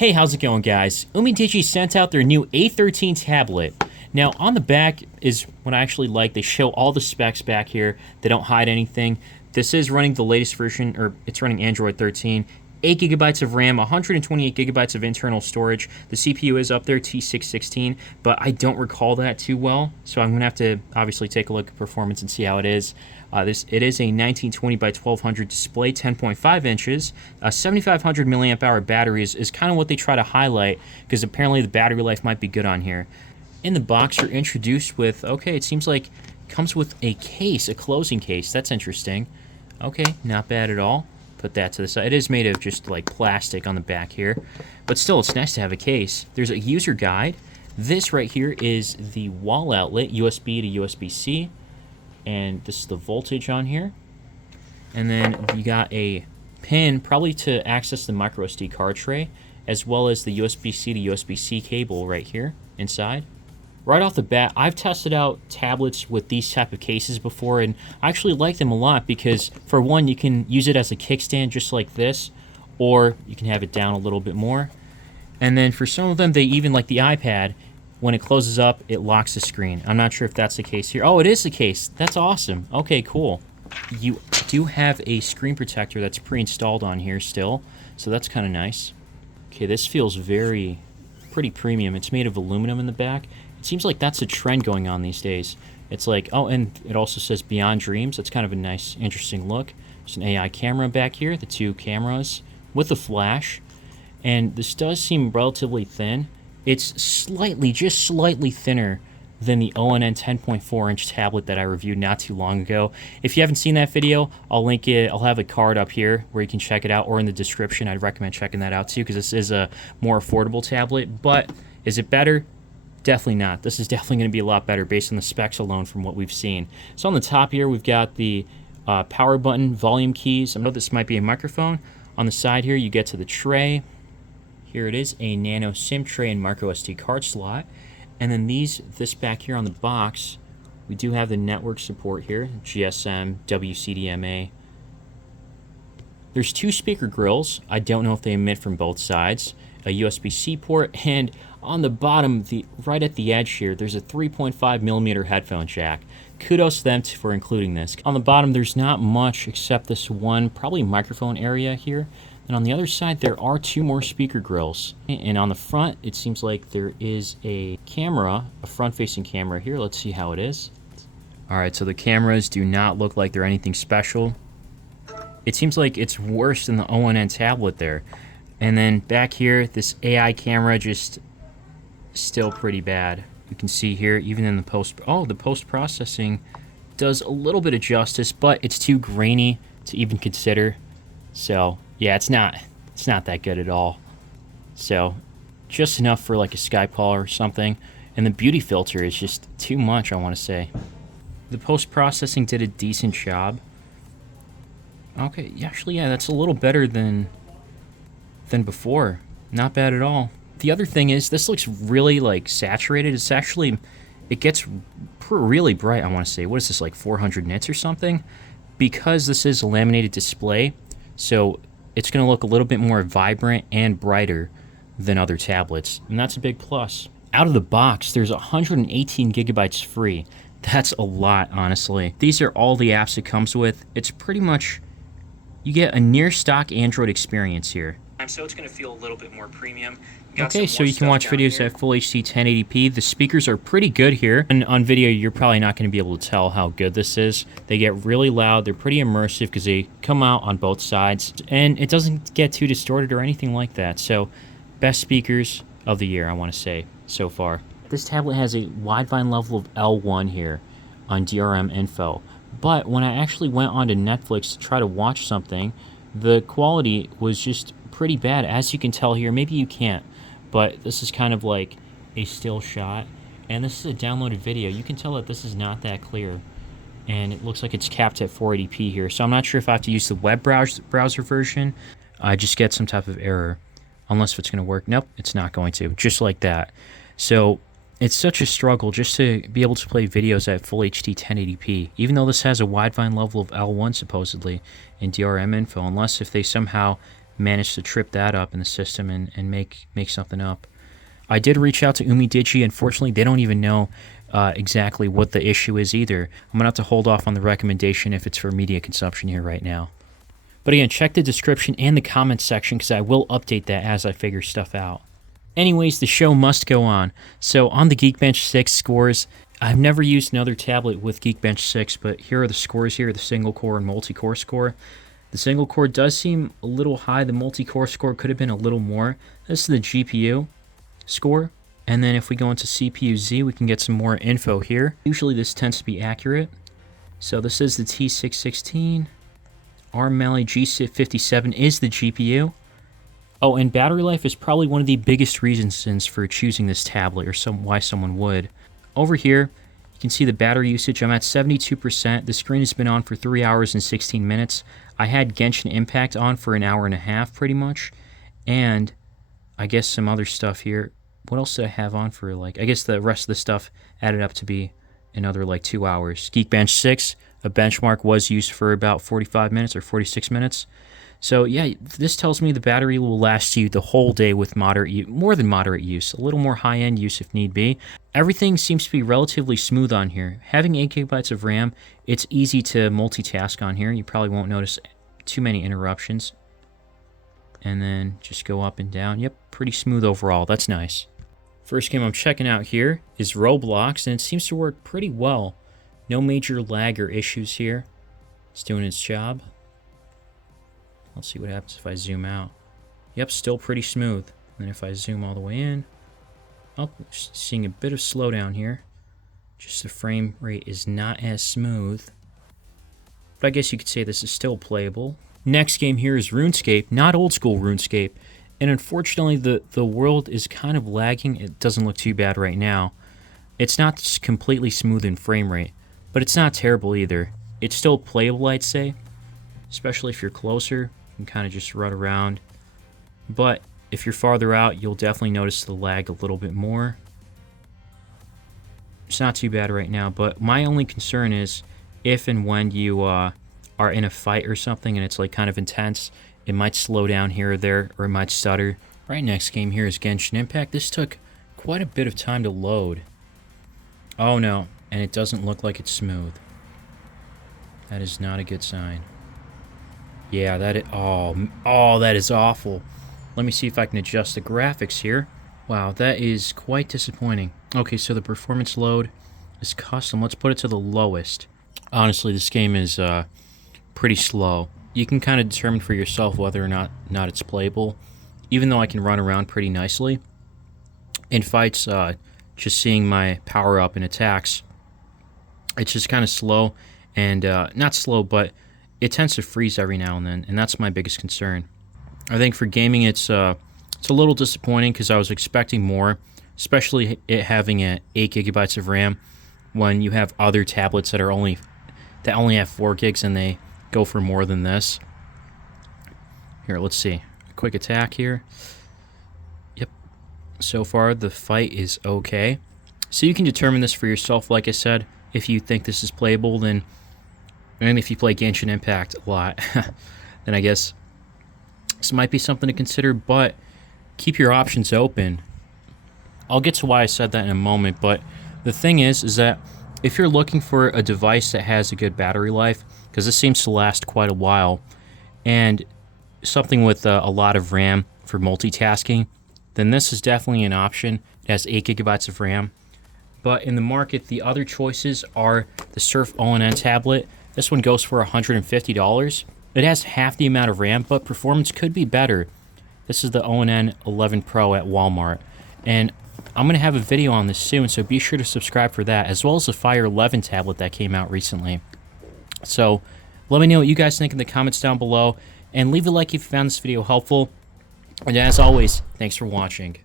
Hey, how's it going, guys? UMIDIGI sent out their new A13 tablet. Now, on the back is what I actually like. They show all the specs back here. They don't hide anything. This is running the latest version, or it's running Android 13. 8 gigabytes of RAM, 128 gigabytes of internal storage. The CPU is up there, T616, but I don't recall that too well, so I'm going to have to obviously take a look at performance and see how it is. It is a 1920 by 1200 display, 10.5 inches. 7500 milliamp hour battery is kind of what they try to highlight, because apparently the battery life might be good on here. In the box, you're introduced with, okay, it seems like it comes with a case, a closing case. That's interesting. Okay, not bad at all. Put that to the side. It is made of just like plastic on the back here, but still it's nice to have a case. There's a user guide. This right here is the wall outlet, USB to USB-C, and this is the voltage on here. And then you got a pin probably to access the micro SD card tray, as well as the USB-C to USB-C cable right here inside. Right off the bat, I've tested out tablets with these type of cases before, and I actually like them a lot because, for one, you can use it as a kickstand just like this, or you can have it down a little bit more. And then for some of them, they even, like the iPad, when it closes up, it locks the screen. I'm not sure if that's the case here. Oh, it is the case. That's awesome. Okay, cool. You do have a screen protector that's pre-installed on here still, so that's kind of nice. Okay, this feels pretty premium. It's made of aluminum in the back. It seems like that's a trend going on these days. It's like, oh, and it also says Beyond Dreams. That's kind of a nice, interesting look. There's an AI camera back here, the two cameras with a flash. And this does seem relatively thin. It's slightly, just slightly thinner than the ONN 10.4-inch tablet that I reviewed not too long ago. If you haven't seen that video, I'll link it. I'll have a card up here where you can check it out, or in the description. I'd recommend checking that out too, because this is a more affordable tablet. But is it better? Definitely not. This is definitely going to be a lot better based on the specs alone from what we've seen. So on the top here, we've got the power button, volume keys. I know this might be a microphone. On the side here, you get to the tray. Here it is, a nano SIM tray and micro SD card slot. And then this back here on the box, we do have the network support here, GSM, WCDMA. There's two speaker grills. I don't know if they emit from both sides. A USB-C port, and on the bottom, right at the edge here, there's a 3.5 millimeter headphone jack. Kudos to them for including this. On the bottom, there's not much except this one, probably microphone area here. And on the other side, there are two more speaker grills. And on the front, it seems like there is a camera, a front-facing camera here. Let's see how it is. All right, so the cameras do not look like they're anything special. It seems like it's worse than the ONN tablet there. And then back here, this AI camera just still pretty bad. You can see here, even in the post-processing does a little bit of justice, but it's too grainy to even consider. So yeah, it's not that good at all. So just enough for like a Skype call or something. And the beauty filter is just too much, I want to say. The post-processing did a decent job. Okay, actually, yeah, that's a little better than before. Not bad at all. The other thing is, this looks really like saturated. It gets really bright, I want to say. What is this, like 400 nits or something? Because this is a laminated display, so it's going to look a little bit more vibrant and brighter than other tablets, and that's a big plus. Out of the box, there's 118 gigabytes free. That's a lot, honestly. These are all the apps it comes with. It's pretty much, you get a near stock Android experience here. So it's going to feel a little bit more premium. Okay, so you can watch videos at full HD 1080p. The speakers are pretty good here. And on video, you're probably not going to be able to tell how good this is. They get really loud. They're pretty immersive because they come out on both sides. And it doesn't get too distorted or anything like that. So, best speakers of the year, I want to say, so far. This tablet has a wideband level of L1 here on DRM info. But when I actually went onto Netflix to try to watch something, the quality was just pretty bad, as you can tell here. Maybe you can't, but this is kind of like a still shot, and this is a downloaded video. You can tell that this is not that clear, and it looks like it's capped at 480p here, so I'm not sure if I have to use the web browser version. I just get some type of error, unless it's going to work. Nope, it's not going to, just like that. So it's such a struggle just to be able to play videos at full HD 1080p, even though this has a wideband level of L1 supposedly in DRM info, unless if they somehow managed to trip that up in the system and make something up. I did reach out to UMIDIGI. Unfortunately, they don't even know exactly what the issue is either. I'm going to have to hold off on the recommendation if it's for media consumption here right now. But again, check the description and the comments section because I will update that as I figure stuff out. Anyways, the show must go on. So on the Geekbench 6 scores, I've never used another tablet with Geekbench 6, but here are the scores here, the single core and multi-core score. The single core does seem a little high. The multi-core score could have been a little more. This is the GPU score. And then if we go into CPU-Z, we can get some more info here. Usually this tends to be accurate. So this is the T616. ARM Mali G57 is the GPU. Oh, and battery life is probably one of the biggest reasons for choosing this tablet, or why someone would. Over here, you can see the battery usage. I'm at 72%. The screen has been on for 3 hours and 16 minutes. I had Genshin Impact on for an hour and a half, pretty much. And I guess some other stuff here. What else did I have on for, like, I guess the rest of the stuff added up to be another, like, 2 hours. Geekbench 6, a benchmark, was used for about 45 minutes or 46 minutes. So, yeah, this tells me the battery will last you the whole day with more than moderate use, a little more high-end use if need be. Everything seems to be relatively smooth on here. Having 8 gigabytes of RAM, it's easy to multitask on here. You probably won't notice too many interruptions. And then just go up and down. Yep, pretty smooth overall. That's nice. First game I'm checking out here is Roblox, and it seems to work pretty well. No major lag or issues here. It's doing its job. Let's see what happens if I zoom out. Yep, still pretty smooth. And then if I zoom all the way in, oh, seeing a bit of slowdown here. Just the frame rate is not as smooth. But I guess you could say this is still playable. Next game here is RuneScape, not old school RuneScape. And unfortunately, the world is kind of lagging. It doesn't look too bad right now. It's not completely smooth in frame rate, but it's not terrible either. It's still playable, I'd say. Especially if you're closer, you can kind of just run around. But if you're farther out, you'll definitely notice the lag a little bit more. It's not too bad right now, but my only concern is if and when you are in a fight or something and it's like kind of intense, it might slow down here or there, or it might stutter. Right, next game here is Genshin Impact. This took quite a bit of time to load. Oh no, and it doesn't look like it's smooth. That is not a good sign. Yeah, that is, oh, that is awful. Let me see if I can adjust the graphics here. Wow, that is quite disappointing. Okay, so the performance load is custom. Let's put it to the lowest. Honestly, this game is pretty slow. You can kind of determine for yourself whether or not it's playable. Even though I can run around pretty nicely. In fights, just seeing my power up and attacks, it's just kind of slow. And not slow, but it tends to freeze every now and then, and that's my biggest concern. I think for gaming, it's a little disappointing because I was expecting more, especially it having 8 gigabytes of RAM when you have other tablets that only have 4 gigs and they go for more than this. Here, let's see. A quick attack here. Yep. So far, the fight is okay. So you can determine this for yourself, like I said. If you think this is playable, then... And if you play Genshin Impact a lot, then I guess this might be something to consider, but keep your options open. I'll get to why I said that in a moment, but the thing is that if you're looking for a device that has a good battery life, because this seems to last quite a while, and something with a lot of RAM for multitasking, then this is definitely an option. It has 8 gigabytes of RAM. But in the market, the other choices are the Surf ONN tablet. This one goes for $150. It has half the amount of RAM, but performance could be better. This is the ONN 11 Pro at Walmart. And I'm going to have a video on this soon, so be sure to subscribe for that, as well as the Fire 11 tablet that came out recently. So let me know what you guys think in the comments down below, and leave a like if you found this video helpful. And as always, thanks for watching.